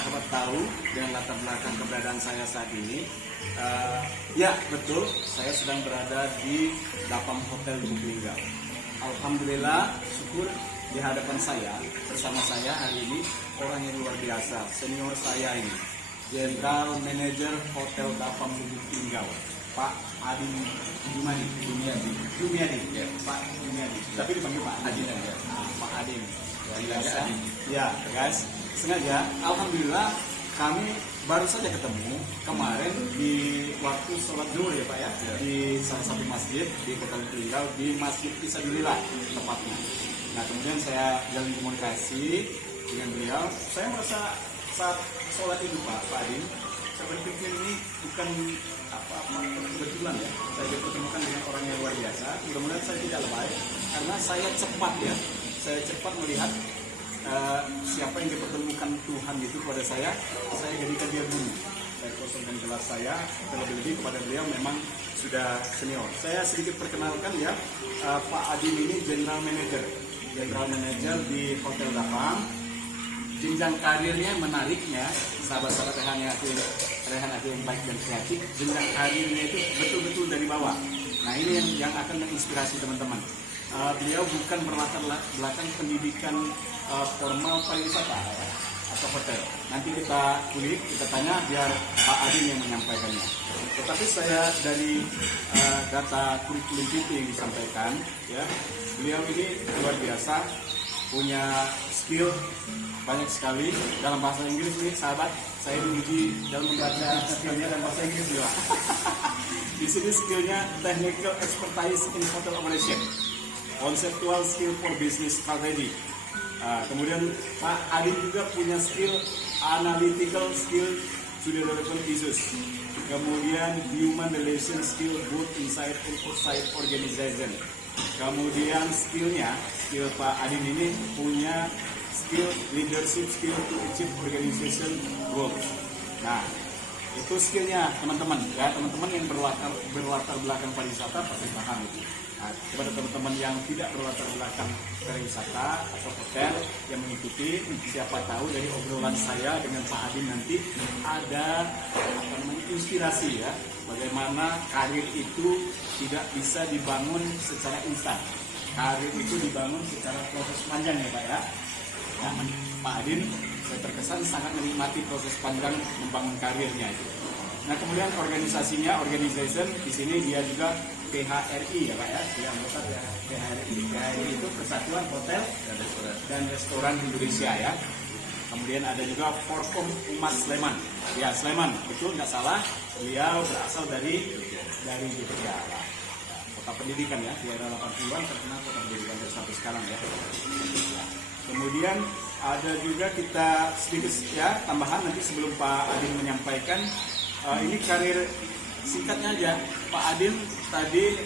sahabat tahu dengan latar belakang keberadaan saya saat ini. Ya betul, saya sedang berada di Dapam Hotel Lubuk Linggau. Alhamdulillah, syukur di hadapan saya, bersama saya hari ini orang yang luar biasa, senior saya ini, General Manager Hotel Dapam Lubuk Linggau, Pak Adin Jumiadi, ya, Pak Jumiadi. Tapi dipanggil Pak Adin ya. Pak Adin. Biasa. Ya, guys. Sengaja, alhamdulillah kami baru saja ketemu kemarin di waktu sholat zuhur ya Pak ya, di salah satu masjid di Kota Lubuk Linggau, di Masjid Fisabilillah tepatnya. Nah kemudian saya jalin komunikasi dengan beliau. Saya merasa saat sholat itu Pak Adin, saya berpikir ini bukan apa-apa kebetulan ya, saya dipertemukan dengan orang yang luar biasa. Mudah-mudahan saya tidak lebay, karena saya cepat melihat siapa yang dipertemukan Tuhan itu kepada saya jadikan dia guru. Saya kosongkan gelas saya, terlebih-lebih kepada beliau memang sudah senior. Saya sedikit perkenalkan ya, Pak Adin ini General Manager di Hotel Dapam. Jenjang karirnya menariknya, sahabat-sahabat Rehan yang baik dan kreatif, jenjang karirnya itu betul-betul dari bawah. Nah ini yang akan menginspirasi teman-teman. Beliau bukan berlatar belakang pendidikan formal pariwisata atau hotel. Nanti kita kulik, kita tanya biar Pak Adin yang menyampaikannya. Tetapi saya dari data kurikulum PT yang disampaikan, ya, beliau ini luar biasa, punya skill banyak sekali dalam bahasa Inggris nih sahabat. Saya diuji dalam membaca skillnya dan bahasa Inggris juga. Di sini skillnya technical expertise in hotel operation, conceptual skill for business strategy. Kemudian Pak Adin juga punya skill analytical skill to the relevant issues. Kemudian human relation skill both inside and outside organization. Kemudian skill Pak Adin ini punya skill leadership skill to achieve organization goals. Nah, itu skillnya teman-teman ya, teman-teman yang berlatar belakang pariwisata pasti paham itu. Nah, kepada teman-teman yang tidak berlatar belakang pariwisata atau hotel yang mengikuti, siapa tahu dari obrolan saya dengan Pak Adin nanti ada inspirasi ya, bagaimana karir itu tidak bisa dibangun secara instan. Karir itu dibangun secara proses panjang ya Pak ya. Nah, Pak Adin saya terkesan sangat menikmati proses panjang membangun karirnya itu. Nah kemudian organization di sini dia juga PHRI ya Pak ya, dia anggota PHRI. PHRI itu Persatuan Hotel dan Restoran Indonesia ya. Kemudian ada juga Forkom Umas Sleman. Ya Sleman, betul nggak salah. Beliau berasal dari Jogja. Kota pendidikan ya, di era 80-an terkenal kota pendidikan sampai sekarang ya. Kemudian ada juga kita sedikit ya tambahan nanti sebelum Pak Adin menyampaikan. Ini karir singkatnya aja. Pak Adin tadi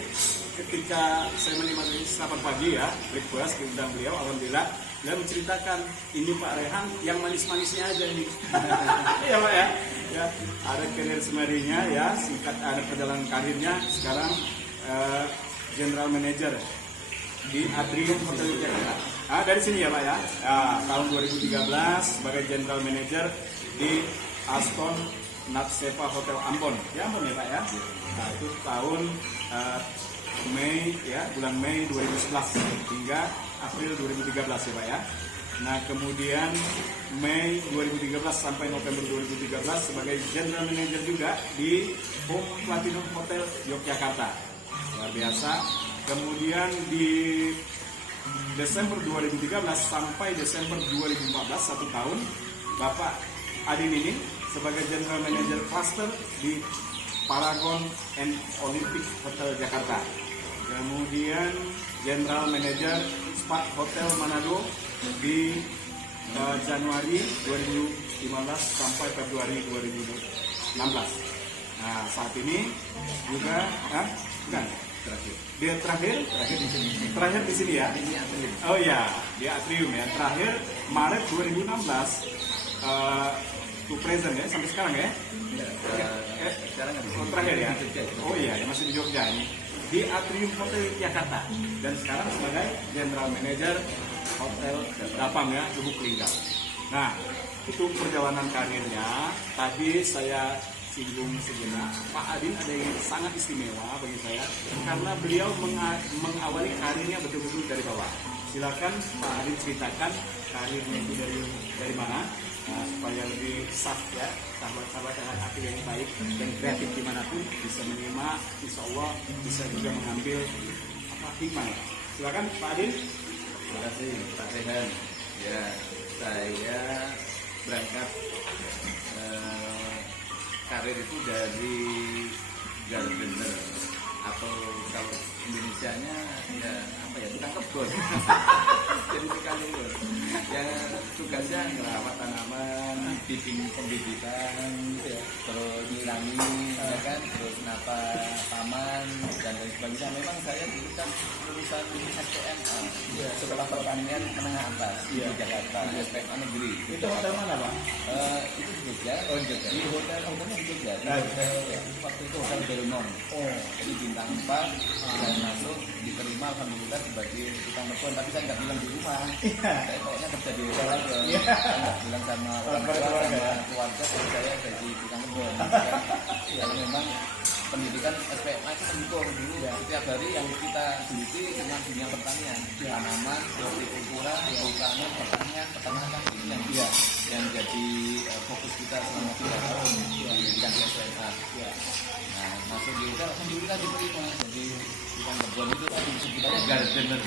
ketika saya menikmati 8 pagi ya, breakfast diundang beliau, alhamdulillah beliau menceritakan ini Pak Rehan yang manis-manisnya aja ini. Iya Pak ya. Ya, ada karir semarinya ya, singkat ada perjalanan karirnya. Sekarang General Manager di Atrium Hotel Jakarta. Dari sini ya Pak ya. Tahun 2013 sebagai General Manager di Aston Natsepa Hotel Ambon. Ya Ambon ya Pak ya. Nah itu tahun Mei ya, bulan Mei 2011 hingga April 2013 ya Pak ya. Nah kemudian Mei 2013 sampai November 2013 sebagai General Manager juga di Home Platinum Hotel Yogyakarta. Luar biasa. Kemudian di Desember 2013 sampai Desember 2014 1 tahun Bapak Adin ini sebagai General Manager Cluster di Paragon and Olympic Hotel Jakarta. Kemudian General Manager Spa Hotel Manado di Januari 2015 sampai Februari 2016. Nah saat ini juga terakhir di sini ya. Oh ya, di Atrium ya. Terakhir Maret 2016 to present ya, sampai sekarang ya. Terakhir ya. Oh iya, masih di Jogja ini. Di Atrium Hotel Jakarta dan sekarang sebagai General Manager Hotel Dapam ya, Lubuk Linggau. Nah, itu perjalanan karirnya. Tadi saya singgung sejenak, Pak Adin ada yang sangat istimewa bagi saya karena beliau mengawali karirnya betul-betul dari bawah. Silakan Pak Adin ceritakan karirnya itu dari mana, supaya lebih sah ya, sahabat-sahabat dengan hati yang baik dan kreatif dimanapun bisa menyimak, insya Allah bisa juga mengambil hikmah. Silakan Pak Adin. Terima kasih Pak Rehan. Ya, saya berangkat karir itu dari gardener, atau kalau Indonesianya ya apa ya, tukang kebun. Jadi tukang kebun yang tugasnya merawat tanaman, bimbing pembibitan, ya, terus nyirangi, ya kan, terus napa taman dan lain sebagainya. Memang saya dulu kan lulusan SPMA, ya, Sekolah Pertanian Menengah Atas di Jakarta, SPMA negeri. Itu hotel mana Pak? Itu di Jogja, di hotelnya di Jogja. Waktu itu hotel Belmont. Jadi bintang 4, saya masuk, diterima alhamdulillah sebagai tukang kebun. Tapi saya nggak bilang di rumah, saya kayaknya kerja di hotel aja. Saya nggak bilang sama orang tua, sama keluarga kalau saya jadi tukang kebun. Karena memang pendidikan SPMA itu mendukung dulu ya. Setiap hari yang kita teliti tentang dunia pertanian, tanaman, hortikultura, kehutanan, pertanian, peternakan, ini yang jadi fokus kita selama 3 tahun pendidikan di SPMA. Nah, masuk di hotel alhamdulillah diterima. Jadi tukang kebun itu kan disebutnya gardener.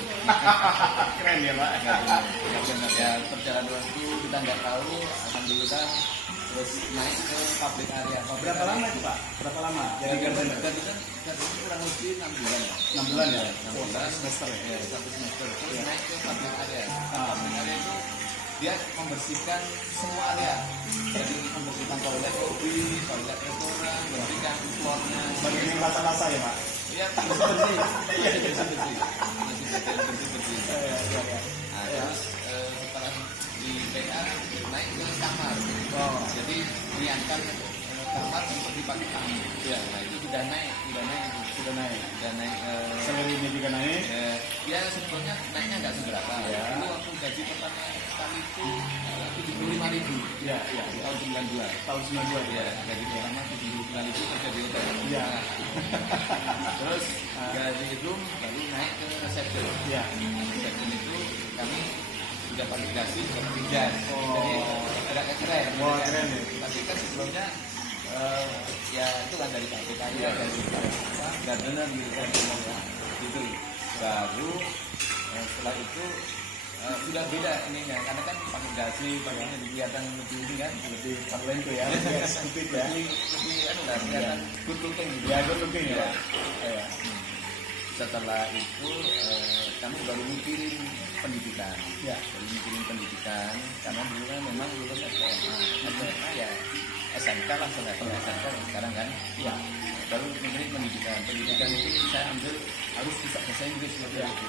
Keren ya Pak. Gardener ya, perjalanan waktu kita nggak tahu, alhamdulillah terus naik ke public area. Berapa lama itu Pak? Berapa lama? Jadi gardener kurang lebih 6 bulan. 6 bulan ya? 6 bulan. Semester ya? 1 semester. Terus naik ke public area. Public area itu dia membersihkan semua area. Jadi membersihkan toilet hobi, toilet restoran, membersihkan floornya. Bagian yang rasa-rasa ya Pak? Iya, bersih-bersih. Bersih-bersih. Nah, terus setelah di PA naik ke kamar. Jadi niatkan kamar untuk dipakai tamu. Nah itu sudah naik. Salarinya juga naik. Ya sebetulnya naiknya nggak seberapa. Dulu waktu gaji pertama kali itu 75.000. Di tahun 92. Tahun 92 Ya, gaji pertama 75.000 kerja di hotel. Terus gaji itu baru naik ke resepsi. Resepsi itu kami sudah validasi ke pinjam. Jadi agak keren. Keren ya. Tapi kan sebelumnya ya itu kan dari KPK ya, dari gardener gitu kan ya. Gitu. Baru setelah itu sudah beda ininya, karena kan pakai dasi, pakainya kelihatan lebih ini kan, lebih Parlentu ya, sedikit ya. lebih kelihatan good looking gitu. Good looking ya. Setelah itu kami baru mikirin pendidikan. Baru mikirin pendidikan karena dulu kan memang lulus SMA ya SMK lah, selevel SMK sekarang kan. Baru mikirin pendidikan. Pendidikan itu saya ambil harus bisa bahasa Inggris lebih itu.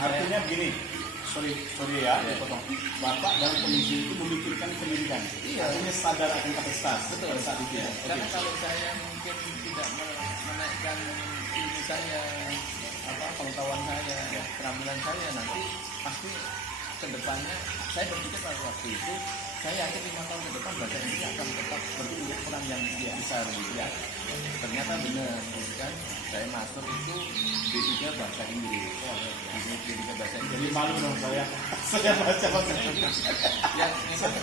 Artinya begini. Sorry ya, dipotong. Bapak dalam kondisi itu memikirkan pendidikan. Artinya sadar akan kapasitas. Betul. Pada saat itu. Karena kalau saya mungkin tidak menaikkan ilmu saya, pengetahuan saya, keterampilan saya, nanti pasti kedepannya saya berpikir pada waktu itu saya yakin 5 tahun ke depan bahasa Inggris akan tetap berperan peran yang besar gitu ya. Ternyata benar gitu kan, saya masuk itu D3 bahasa Inggris. D3 bahasa Inggris. Jadi malu dong saya baca bahasa Inggris. Ya memang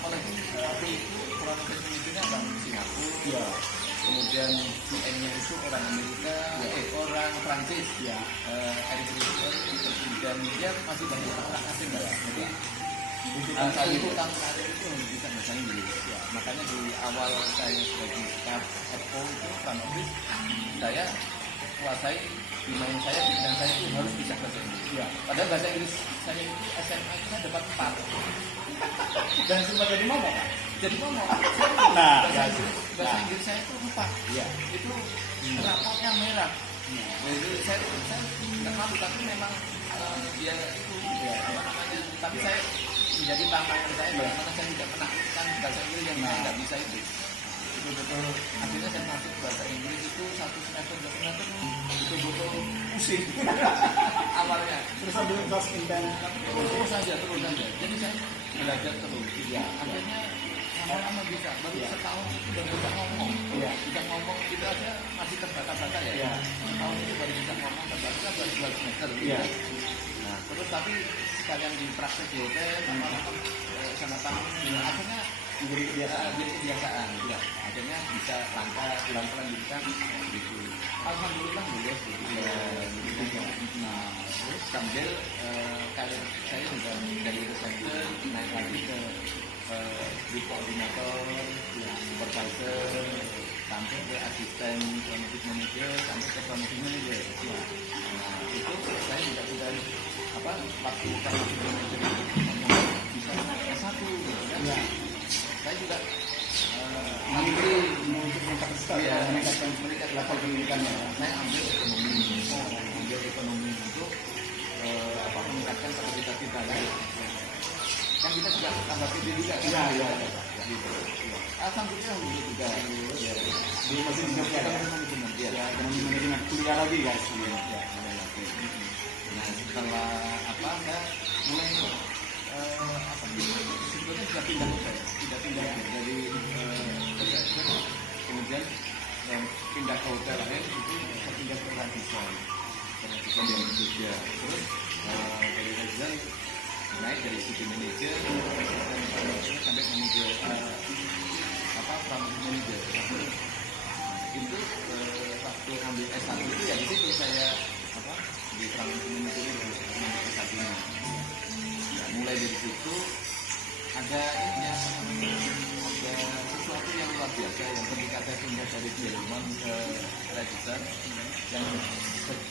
apalagi waktu itu kurang lebih pemimpinnya orang Singapura. Kemudian CN-nya itu orang Amerika, orang Prancis, Eric Richter, kemudian dia masih banyak orang asing ya. Jadi kali itu utang karir itu harus bisa bahasa Inggris. Makanya di awal saya sebagai staff FO itu kurang lebih saya kuasai di main saya, di bidang saya itu harus bisa bahasa Inggris. Padahal bahasa Inggris saya itu SMA itu saya dapat 4. Dan sempat jadi momok. Jadi ngomong, bahasa Inggris saya itu 4. Itu rapotnya merah. Jadi saya nggak malu, tapi memang dia itu tapi saya menjadi tantangan saya bagaimana saya tidak menaklukkan bahasa Inggris yang saya nggak bisa itu. Betul-betul akhirnya saya masuk bahasa Inggris itu 1 semester 2 semester betul-betul pusing awalnya. Terus ambil kelas intens. Terus saja. Jadi saya belajar terus. Ya. Akhirnya lama-lama bisa, baru setahun itu baru bisa ngomong. Bisa ngomong itu aja masih terbata-bata ya. Setahun itu baru bisa ngomong terbata baru 2 semester. Nah, terus tapi sekalian di praktek di hotel sama tamu, akhirnya jadi kebiasaan. Akhirnya bisa pelan-pelan gitu. Alhamdulillah lulus gitu. Nah, terus sambil karir saya juga dari researcher naik lagi ke di koordinator, supervisor, sampai ke asisten promotion manager, sampai ke promotion manager. Nah, itu saya juga sudah waktu promotion manager itu bisa S1 gitu kan. Saya juga untuk meningkatkan level pendidikannya. Saya ambil ekonomi untuk meningkatkan kapasitas kita kan kita juga tambah PD juga kan. Gitu. Alhamdulillah juga di masih di ekonomi manajemen kuliah lagi guys. Nah setelah saya mulai sebetulnya sudah pindah dari kemudian pindah ke hotel lain itu pindah ke Radisson di Jogja. Terus dari Radisson naik dari city manager sampai manager promotion manager. Itu waktu ambil S1 itu ya di situ saya di promotion manager ambil S1-nya. Mulai dari situ ada sesuatu yang luar biasa yang ketika saya pindah dari Jerman ke Radisson yang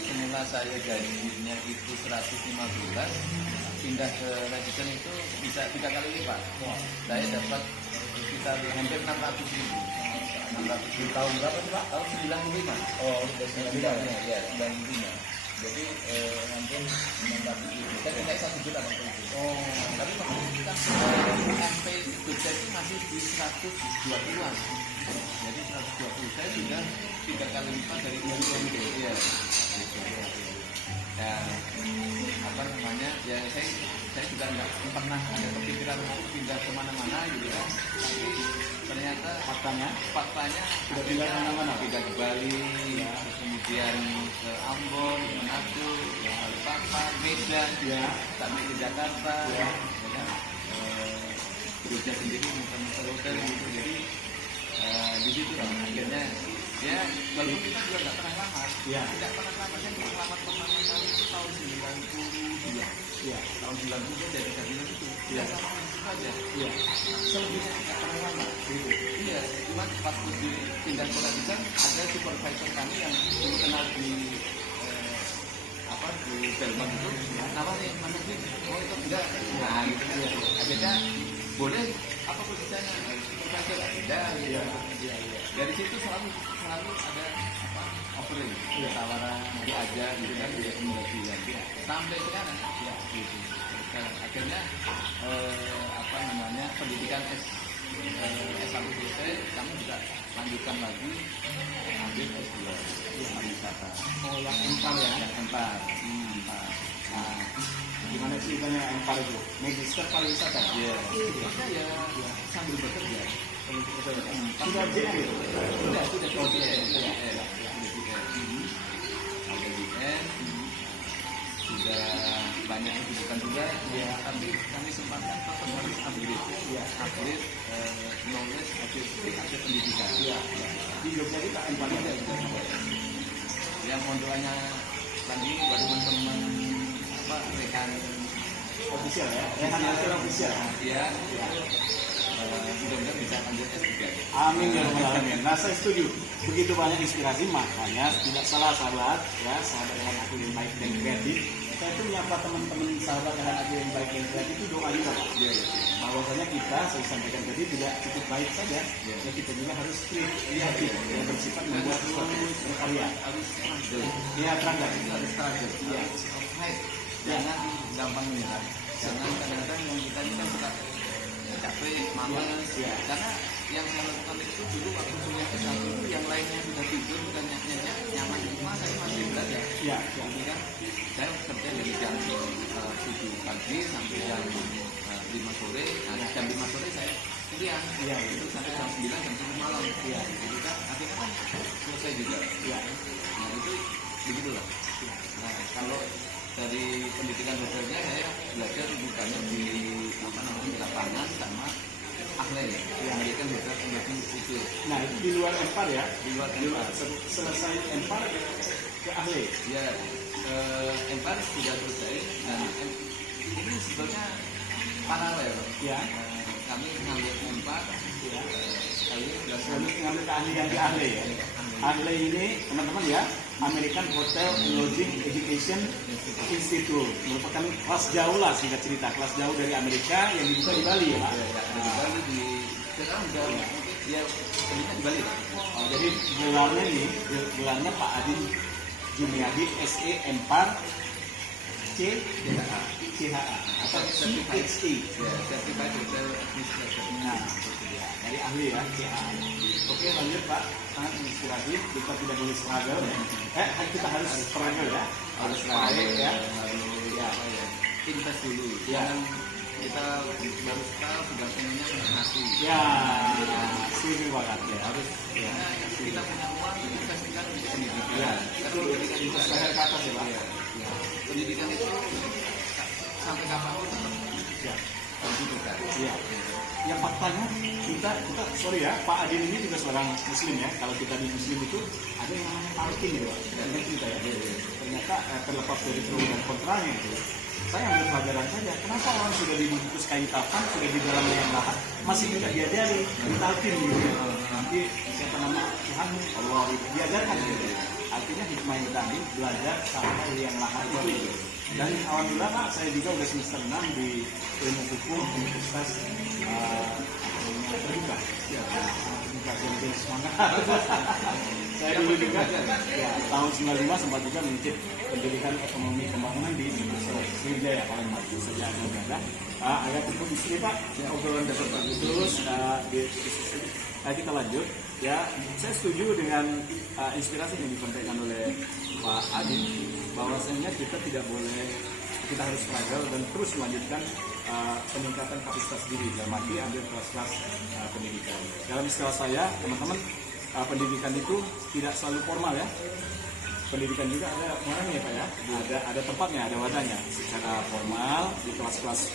semula saya gajinya itu 115, pindah ke Radisson itu bisa 3 kali lipat. Saya dapat sekitar hampir 600.000. 600.000 tahun berapa sih Pak? Tahun 95. Oh, udah 95 ya, 95. Jadi hampir 600.000. Saya pindah 1 juta waktu itu. Tapi waktu itu kan UMP Jogja itu masih di 120-an. Jadi 120 saya sudah 3 kali lipat dari UMP. Iya. Ya saya juga nggak pernah ada kepikiran mau pindah kemana-mana gitu kan. Tapi ternyata faktanya sudah pindah kemana-mana. Pindah ke Bali, kemudian ke Ambon, Manado, Balikpapan, Medan, sampai ke Jakarta, Jogja sendiri muter-muter hotel gitu. Jadi di situ lah akhirnya ya walaupun kita juga nggak pernah lamar, tidak pernah lamar. Saya lamar pertama kali itu tahun 92. Tahun 90 dari kabinet itu. Sama itu saja. Selebihnya nggak pernah lamar. Iya, cuma waktu di pindah ke Radisson ada supervisor kami yang kenal di di Jerman itu. Apa nih mana sih? Oh itu enggak. Nah gitu ya. Akhirnya boleh apa posisinya supervisor ada. Dari situ selalu ada offering, tawaran diajak gitu kan, direkomendasi sampai sekarang gitu. Akhirnya pendidikan S1 selesai, kami juga lanjutkan lagi ambil S2 pariwisata. Yang empar ya? Yang empar. Nah, gimana sih ceritanya empar itu? Magister pariwisata? Iya. Saya sambil bekerja. Sudah JN gitu? Sudah sudah banyak kesibukan juga tapi kami sempatkan harus upgrade knowledge, upgrade pendidikan di Jogja kita empar ada yang mondoannya tadi baru teman rekan official ya? Rekan hasil official mudah-mudahan bisa lanjut S3. Amin ya rabbal alamin. Nah saya setuju. Begitu banyak inspirasi, makanya tidak salah sahabat dengan aku yang baik dan kreatif. Saya itu menyapa teman-teman sahabat dengan aku yang baik dan kreatif itu doa juga Pak. Bahwasanya kita, saya sampaikan tadi, tidak cukup baik saja, ya kita juga harus kreatif, yang bersifat membuat sesuatu berkarya. Harus Terangkan. Harus struggle. Jangan gampang menyerah. Jangan kadang-kadang yang kita ini kan suka capek, malas, karena yang saya lakukan itu dulu waktu punya S1 itu yang lainnya sudah tidur, sudah nyaman di rumah, saya masih berat jadi kan saya kerja dari jam 7 pagi sampai jam 5 sore, nah, jam 5 sore saya kuliah. Iya. Itu sampai jam 9, jam 10 malam. Iya. Itu kan akhirnya kan selesai juga. Iya. Nah itu begitulah. Nah kalau dari pendidikan hotelnya saya belajar lebih banyak di apa namanya di lapangan sama ahli American Hotel Management Institute. Nah itu di luar Empar ya. Di luar Di luar, Empar. selesai Empar ke ahli. Ya, Empar sudah selesai dan ini sebetulnya paralel. Ya. Kami ngambil Empar, Ya. kali ini sudah Lalu ngambil keahlian di ahli ya. Ahli ini teman-teman ya, American Hotel Lodging Education Institute, merupakan kelas jauh lah singkat cerita, kelas jauh dari Amerika yang dibuka di Bali ya Pak. di Bali di sekarang udah ya pendidikan di Bali. Oh, jadi gelarnya nih, gelarnya Pak Adin Juniadi SE Empar CHA atau CHE. Ya, Certified Hotel Administrator. Nah, itu dia. Dari ahli ya, CHA. Oke, lanjut Pak. Sangat inspiratif. Kita tidak boleh struggle ya. Kita harus struggle ya. Harus baik ya. Ya, invest dulu. Ya. Jangan kita baru sekali sudah pengennya menikmati. Ya, setuju banget ya. Harus ya. Kita punya uang investasikan untuk pendidikan. Ya, Tapi itu pendidikan itu saya ke atas ya Pak. Ya. Pendidikan itu sampai kapan pun tetap Ya. dibutuhkan. Iya. Ya faktanya kita sorry ya, Pak Adin ini juga seorang Muslim ya. Kalau kita di Muslim itu ada yang namanya talqin ya Pak. Ingat kita ya. Ternyata terlepas dari pro dan kontranya itu, saya ambil pelajaran saja. Kenapa orang sudah dibungkus kain kafan, sudah di dalamnya yang lahat, masih tidak diajari ditalqin gitu ya. Nanti siapa nama Tuhan Allah diajarkan gitu. Artinya hikmah yang tadi belajar sampai yang lahat itu. Dan alhamdulillah Pak, saya juga udah semester 6 di ilmu hukum Universitas terbuka. Ya, terbuka jadi semangat. Saya dulu juga ya, tahun 95 sempat juga mencit pendidikan ekonomi pembangunan di Universitas Sriwijaya Palembang. Sejak ada ayat itu di sini Pak. Ya, obrolan dapat Pak. Terus kita lanjut. Ya, saya setuju dengan inspirasi yang disampaikan oleh Pak Adin, bahwasanya kita tidak boleh, kita harus struggle dan terus melanjutkan peningkatan kapasitas diri dalam arti ambil kelas-kelas pendidikan. Dalam istilah saya, teman-teman, pendidikan itu tidak selalu formal ya. Pendidikan juga ada orangnya Pak ya, ada tempatnya, ada wadahnya. Secara formal di kelas-kelas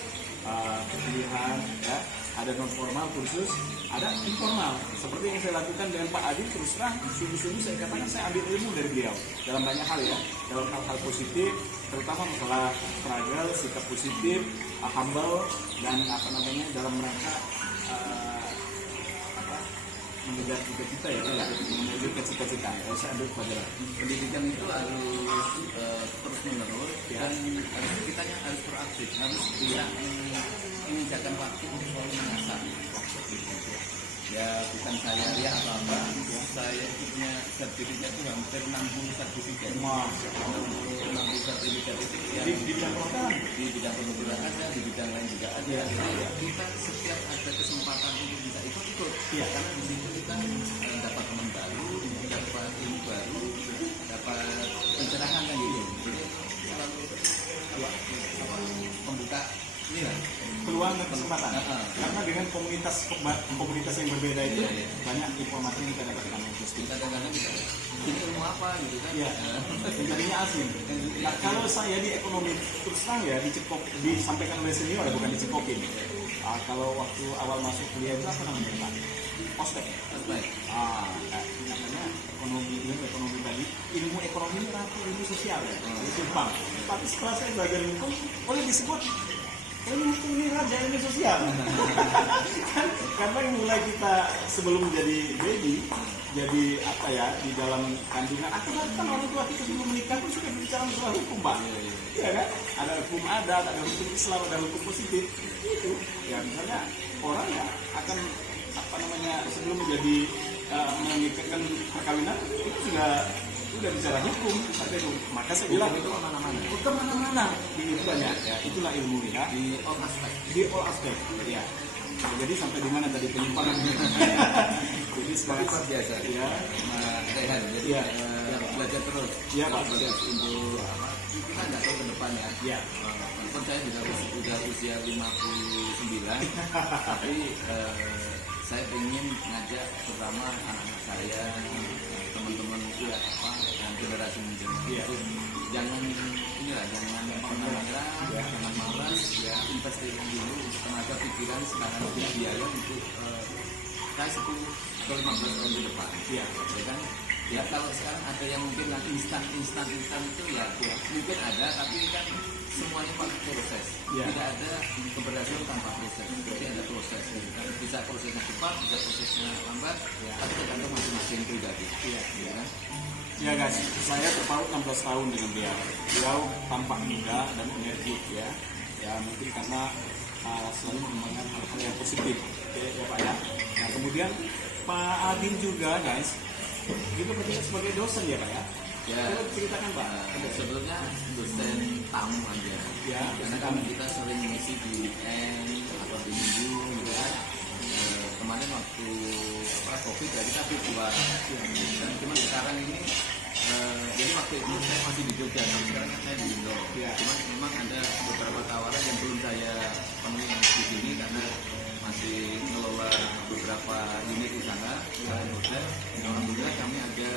pilihan ya, ada non formal kursus, ada informal seperti yang saya lakukan dengan Pak Adin. Terus terang sungguh-sungguh saya katakan saya ambil ilmu dari beliau dalam banyak hal ya, dalam hal-hal positif, terutama masalah struggle, sikap positif, humble, dan apa namanya dalam rangka mengejar cita-cita ya, menuju ke cita-cita. Saya ambil pelajaran. Pendidikan itu harus terus menerus dan kitanya harus proaktif, harus bisa menginjakan waktu untuk selalu mengasah. Ya bukan saya ya apa-apa, saya punya sertifikat itu hampir 60 sertifikat. 60 sertifikat itu yang Di bidang kedokteran, di bidang kedokteran ada, di bidang lain juga ada. Ya. Jadi kita setiap ada kesempatan untuk bisa ikut-ikut, ya. karena di situ kita dapat teman baru, dapat ilmu baru, dapat pencerahan kan gitu. Jadi selalu membuka ini lah. Peluang dan kesempatan. Karena dengan komunitas yang berbeda itu banyak informasi yang kita dapatkan. Kadang-kadang kita ini ilmu apa gitu kan? Iya, jadinya asing. Nah, kalau saya di ekonomi terus terang ya disampaikan oleh senior, bukan dicekokin. Kalau waktu awal masuk kuliah itu apa namanya Pak? Ospek. Namanya ilmu ekonomi tadi. Ilmu ekonomi itu ilmu sosial ya, itu bank. Tapi setelah saya belajar hukum, boleh disebut ilmu hukum ini raja ilmu sosial. Karena mulai kita sebelum jadi baby, jadi apa ya, di dalam kandungan, kan orang tua kita sebelum menikah pun sudah berbicara masalah hukum Pak. Iya kan? Ada hukum adat, ada hukum Islam, ada hukum positif. Itu ya misalnya orang ya akan apa namanya sebelum menjadi mengikatkan perkawinan itu sudah bicara hukum seperti itu. Maka saya bilang itu kemana-mana di itu banyak ya, itulah ilmu ya, di all aspek ya. Jadi sampai di mana tadi penyimpangan? Jadi semangat luar biasa ya, Rehan. Jadi ya, belajar terus. Ya Pak, untuk kita nggak tahu ke depan ya. Ya. Walaupun saya sudah usia 59, tapi saya ingin ngajak terutama anak-anak saya, teman-teman itu ya apa, yang generasi muda itu jangan jangan pernah menyerah, jangan malas, investasi dulu untuk tenaga pikiran sekarang untuk biaya untuk saya 10 atau 15 tahun ke depan. Ya kan? Ya kalau sekarang ada yang mungkin instan itu ya mungkin ada, tapi kan semuanya pakai proses. Tidak ada keberhasilan tanpa proses. Jadi ada proses. Kan? Bisa prosesnya cepat, bisa prosesnya lambat, tapi tergantung masing-masing pribadi. Ya kan? Ya guys, saya terpaut 16 tahun dengan beliau. Beliau tampak muda dan energik ya. Ya mungkin karena selalu mengembangkan hal-hal yang positif. Ya Pak ya. Nah kemudian Pak Adin juga guys, juga berarti sebagai dosen ya Pak ya. Ya, ceritakan Pak. Sebelumnya dosen tamu aja. Ya, karena kan kita sering mengisi di weekend atau di minggu gitu kan. Kemarin waktu COVID ya kita virtual. Dan cuma sekarang ini jadi waktu itu saya masih di Jogja, sekarang kan saya di Indo. Cuma memang ada beberapa tawaran yang belum saya penuhi di sini karena masih mengelola beberapa unit usaha hotel. Alhamdulillah kami ada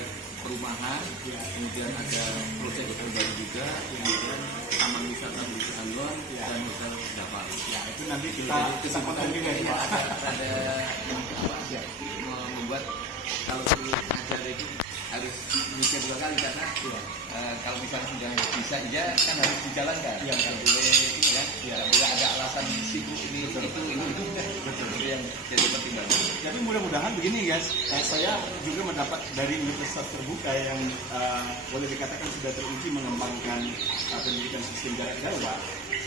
perumahan, kemudian ada proyek hotel baru juga, kemudian taman wisata Bukit Alon dan hotel Java. Ya itu nanti kita kesempatan juga ya Pak. Ada yang membuat kalau ngajar itu harus mikir 2 kali karena kalau misalnya sudah bisa aja kan harus dijalankan. Nggak boleh ini kan, nggak boleh ada alasan sibuk ini itu yang jadi pertimbangan. Jadi mudah-mudahan begini guys, saya juga mendapat dari universitas terbuka yang boleh dikatakan sudah teruji mengembangkan pendidikan sistem jarak jauh Pak.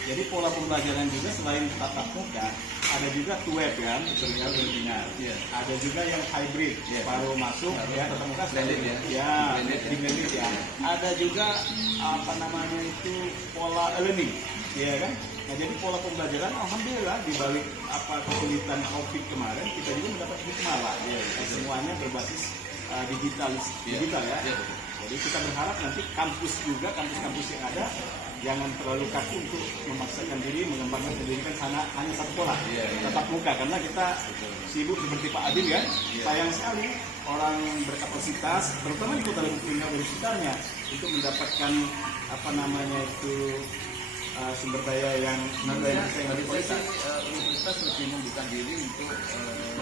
Jadi pola pembelajaran juga selain tatap muka, ada juga web kan, tutorial webinar. Ada juga yang hybrid, baru masuk ya tatap muka blended blended ya. Ada juga apa namanya itu pola learning, ya kan? Nah jadi pola pembelajaran alhamdulillah di balik kesulitan COVID kemarin kita juga mendapat hikmah lah. Semuanya berbasis digital ya. Jadi kita berharap nanti kampus yang ada jangan terlalu kaku untuk memaksakan diri mengembangkan pendidikan hanya satu pola tatap muka karena kita sibuk seperti Pak Adin kan. Sayang sekali orang berkapasitas terutama di kota dari sekitarnya untuk mendapatkan sumber daya yang universitas lebih membuka diri untuk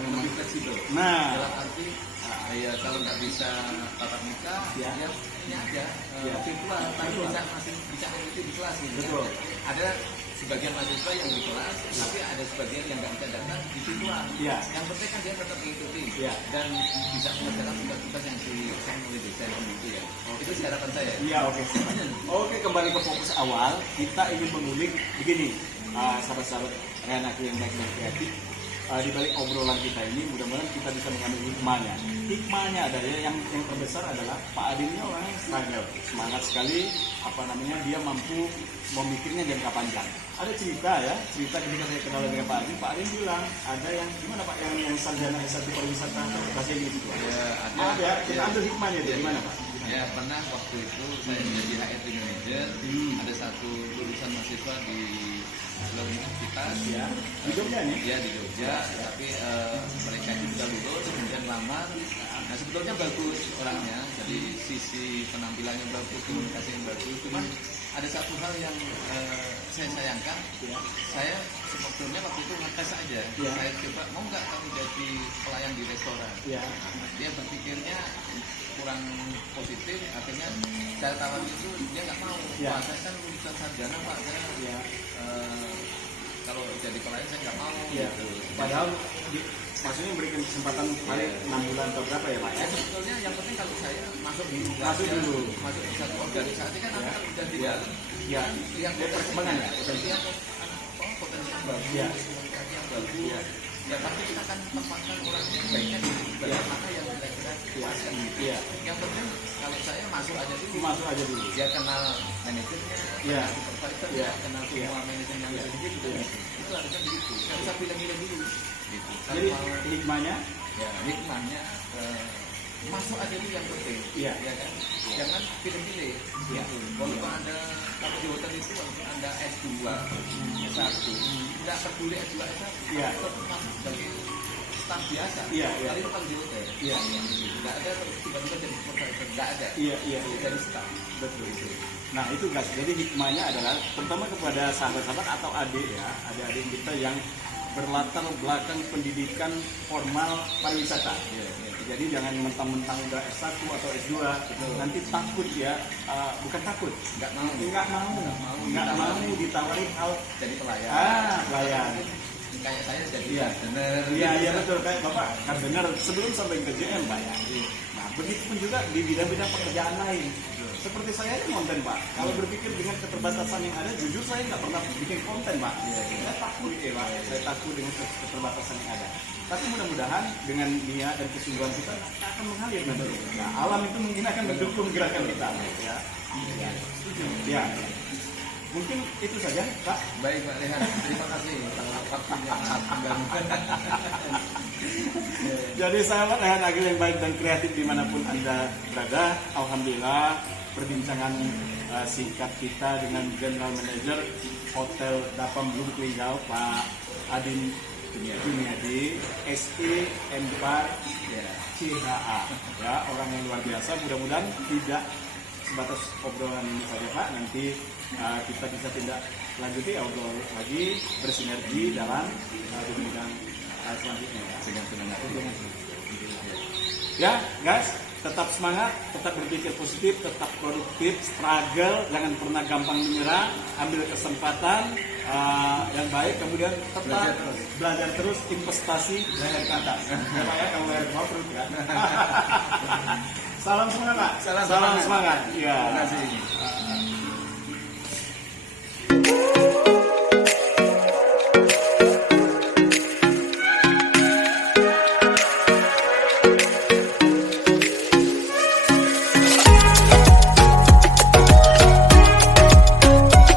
lebih fleksibel. Nah, dalam arti ya kalau nggak bisa tatap muka, ini aja virtual, tapi masih bisa mengikuti di kelas gitu. Betul. Ada sebagian mahasiswa yang di kelas, tapi ada sebagian yang nggak bisa datang di virtual. Yang penting kan dia tetap mengikuti dan bisa mengerjakan tugas-tugas yang didesain oleh dosen gitu ya. Itu sih harapan saya. Iya, oke, kembali ke fokus awal. Kita ingin mengulik begini, sahabat-sahabat Renaki yang baik dan kreatif. Di balik obrolan kita ini, mudah-mudahan kita bisa mengambil hikmahnya. Hikmahnya adalah yang terbesar adalah Pak Adinnya orang struggle, semangat sekali. Dia mampu memikirnya jangka panjang. Ada cerita ketika saya kenal dengan Pak Adin bilang ada yang gimana Pak yang sarjana S1 pariwisata bahasa Inggris itu. Ada, kita ambil hikmahnya dari gimana Pak? Ya pernah waktu itu saya menjadi HRD manager, ada satu lulusan mahasiswa di universitas di Jogja nih? Ya di Jogja, tapi mereka itu sudah lulus kemudian lamar. Nah sebetulnya bagus orangnya, jadi sisi penampilannya bagus, komunikasi yang bagus. Cuman ada satu hal yang saya sayangkan, saya sebetulnya waktu itu ngetes aja. Saya coba mau nggak kamu jadi pelayan di restoran. Dia berpikirnya kurang positif, akhirnya saya tawarin itu dia nggak mau. Pak saya kan lulusan sarjana Pak, saya kalau jadi pelayan saya nggak mau. Gitu. Padahal maksudnya memberikan kesempatan paling 6 bulan atau berapa ya Pak? Sebetulnya yang penting kalau saya masuk masuk di satu organisasi kan akan udah di dalam yang perkembangan potensi yang bagus, komunikasi yang bagus. Ya tapi kita akan tempatkan orang yang baiknya di mana yang kira-kira paskan gitu. Yang penting kalau saya masuk aja dulu. Dia kenal manajernya, supervisornya, kenal semua manajernya yang ada gitu. Itu harusnya begitu. Nggak usah pilih-pilih dulu. Gitu. Jadi hikmahnya? Ya hikmahnya masuk aja itu yang penting. Iya. Ya kan? Jangan pilih-pilih. Iya. Walaupun Anda kalau di hotel itu walaupun Anda S2, S1, tidak peduli S2, S1, Iya. tetap masuk sebagai staf biasa. Iya, iya. Kali itu kan di hotel. Iya. Tidak ada terus tiba-tiba jadi supervisor, tidak ada. Iya, iya, Itu iya. dari staf. Betul itu. Nah itu guys, jadi hikmahnya adalah terutama kepada sahabat-sahabat atau adik ya, adik-adik kita yang berlatar belakang pendidikan formal pariwisata. Iya, iya. Jadi jangan mentang-mentang udah S1 atau S2, nanti takut ya, bukan takut, Nggak mau. nggak mau ditawarin hal Jadi pelayan. pelayan. Kayak saya jadi Iya. gardener. Iya betul, kayak Bapak gardener sebelum sampai ke JM Pak ya. Nah begitu pun juga di bidang-bidang pekerjaan lain. Seperti saya ini konten Pak. Kalau berpikir dengan keterbatasan yang ada, jujur saya nggak pernah bikin konten Pak. Saya takut ya Pak. Saya takut dengan keterbatasan yang ada. Tapi mudah-mudahan dengan niat dan kesungguhan kita akan mengalir nanti. Nah, alam itu mungkin akan mendukung gerakan kita. Ya. Ya. Mungkin itu saja Pak. Baik Pak Rehan, terima kasih atas waktunya mengganggu. Jadi sahabat Rehan Agil yang baik dan kreatif dimanapun Anda berada, alhamdulillah perbincangan singkat kita dengan General Manager Hotel Dapam Blue Linggau Pak Adin Juniadi, SE Empar CHA, ya orang yang luar biasa. Mudah-mudahan tidak sebatas obrolan ini saja Pak, nanti kita bisa tindak lanjuti obrol lagi bersinergi dalam bidang selanjutnya ya guys, tetap semangat, tetap berpikir positif, tetap produktif, struggle, jangan pernah gampang menyerah, ambil kesempatan yang baik, kemudian tetap belajar terus, investasi leher ke atas supaya kamu leher ke bawah perut ya. Salam semangat Pak. Salam semangat ya. Terima kasih.